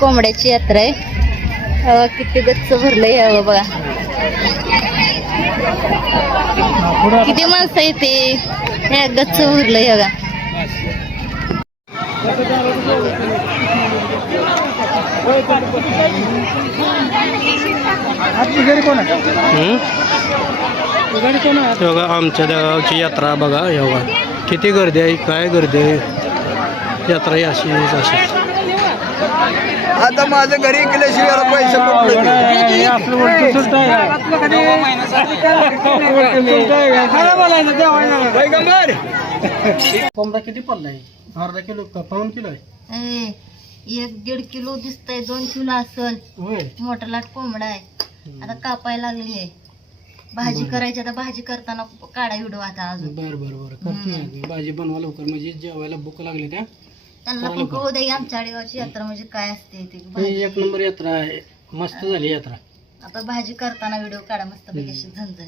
कोंबड्याची यात्रा आहे. किती गच्च भरलंय यावं बघा. किती माणसं येते हे गच्च भरलंय बघा. बघा आमच्या गावची यात्रा बघा. एवढा किती गर्दी आहे, काय गर्दी आहे. यात्रा ही अशी अशीच. आता माझ्या घरी गेल्याशिवाय पैसे कोंबडा किती पडलाय? अर्धा किलो का पाऊण किलो आहे? 1-1.5 किलो दिसतंय. 2 किलो असल. मोठा लाट कोंबडा आहे. आता कापायला लागली आहे. भाजी करायची. आता भाजी करताना काढा व्हिडिओ आता अजून. बर करते भाजी बनवा लवकर, म्हणजे जेवायला भूक लागली त्या त्यांना पण कळू दे आमच्या आडीगावची यात्रा म्हणजे काय असते ते. एक नंबर यात्रा आहे. मस्त झाली यात्रा. आता भाजी करताना व्हिडिओ काढा मस्त पैकी झणझणी.